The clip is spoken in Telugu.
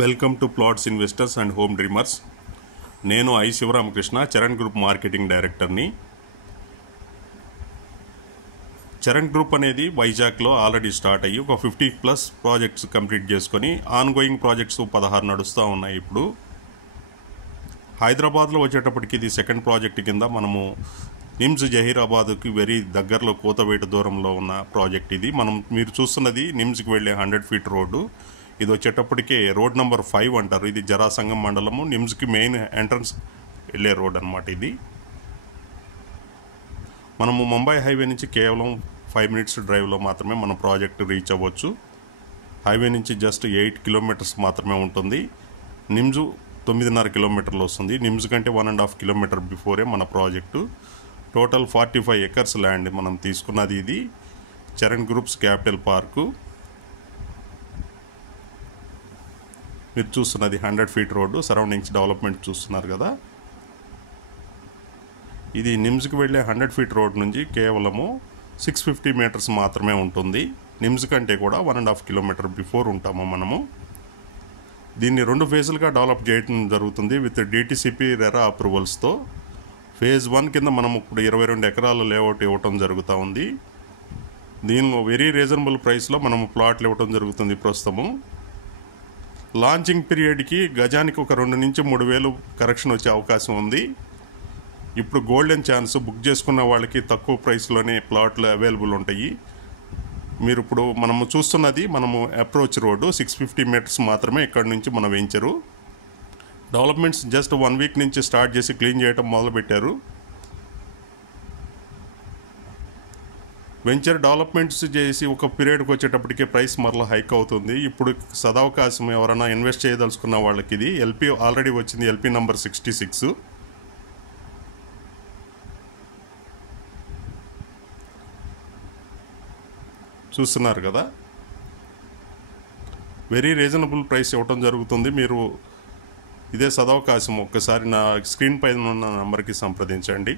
Welcome to plots investors and home dreamers. నేను I Sivaramakrishna, Charan group marketing డైరెక్టర్ని. చరణ్ గ్రూప్ అనేది వైజాగ్లో ఆల్రెడీ స్టార్ట్ అయ్యి ఒక 50+ ప్రాజెక్ట్స్ కంప్లీట్ చేసుకొని ఆన్గోయింగ్ ప్రాజెక్ట్స్ 16 నడుస్తూ ఉన్నాయి. ఇప్పుడు హైదరాబాద్లో వచ్చేటప్పటికి ఇది సెకండ్ ప్రాజెక్ట్ కింద మనము నిమ్స్ జహీరాబాద్కి వెరీ దగ్గరలో కోతవేట దూరంలో ఉన్న ప్రాజెక్ట్ ఇది. మీరు చూస్తున్నది నిమ్స్కి వెళ్ళే 100 ఫీట్ రోడ్డు. ఇది వచ్చేటప్పటికే రోడ్ నెంబర్ 5 అంటారు. ఇది జరాసంగం మండలము, నిమ్స్కి మెయిన్ ఎంట్రన్స్ వెళ్ళే రోడ్ అనమాట. ఇది మనము ముంబై హైవే నుంచి కేవలం 5 మినిట్స్ డ్రైవ్లో మాత్రమే మన ప్రాజెక్ట్ రీచ్ అవ్వచ్చు. హైవే నుంచి జస్ట్ 8 కిలోమీటర్స్ మాత్రమే ఉంటుంది. నిమ్స్ 9.5 కిలోమీటర్లు వస్తుంది. నిమ్స్ కంటే 1.5 కిలోమీటర్ బిఫోరే మన ప్రాజెక్టు. టోటల్ 45 ఎకర్స్ ల్యాండ్ మనం తీసుకున్నది. ఇది చరణ్ గ్రూప్స్ క్యాపిటల్ పార్కు. మీరు చూస్తున్నది 100 ఫీట్ రోడ్డు, సరౌండింగ్స్ డెవలప్మెంట్ చూస్తున్నారు కదా. ఇది నిమ్స్కి వెళ్ళే 100 ఫీట్ రోడ్ నుంచి కేవలము 650 మీటర్స్ మాత్రమే ఉంటుంది. నిమ్స్ కంటే కూడా 1.5 కిలోమీటర్ బిఫోర్ ఉంటాము మనము. దీన్ని 2 ఫేజులుగా డెవలప్ చేయడం జరుగుతుంది విత్ డిటిసిపి రెరా అప్రూవల్స్తో. ఫేజ్ 1 కింద మనము ఇప్పుడు 22 ఎకరాల లేఅవుట్ ఇవ్వటం జరుగుతూ ఉంది. దీనిలో వెరీ రీజనబుల్ ప్రైస్లో మనము ప్లాట్లు ఇవ్వటం జరుగుతుంది ప్రస్తుతము. లాంచింగ్ పీరియడ్కి గజానికి ఒక 2 నుంచి 3 వేలు కరెక్షన్ వచ్చే అవకాశం ఉంది. ఇప్పుడు గోల్డెన్ ఛాన్స్, బుక్ చేసుకున్న వాళ్ళకి తక్కువ ప్రైస్లోనే ప్లాట్లు అవైలబుల్ ఉంటాయి. మీరు ఇప్పుడు మనము చూస్తున్నది అప్రోచ్ రోడ్డు, 650 మీటర్స్ మాత్రమే ఇక్కడ నుంచి మన వెంచరు. డెవలప్మెంట్స్ జస్ట్ 1 వీక్ నుంచి స్టార్ట్ చేసి క్లీన్ చేయడం మొదలుపెట్టారు. వెంచర్ డెవలప్మెంట్స్ చేసి ఒక పీరియడ్కి వచ్చేటప్పటికే ప్రైస్ మరలా హైక్ అవుతుంది. ఇప్పుడు సదవకాశం ఎవరైనా ఇన్వెస్ట్ చేయదలుచుకున్న వాళ్ళకి ఇది ఎల్పి ఆల్రెడీ వచ్చింది, ఎల్పి నంబర్ 66. చూస్తున్నారు కదా, వెరీ రీజనబుల్ ప్రైస్ ఇవ్వటం జరుగుతుంది. మీరు ఇదే సదవకాశం ఒక్కసారి నా స్క్రీన్ పైన ఉన్న నంబర్కి సంప్రదించండి.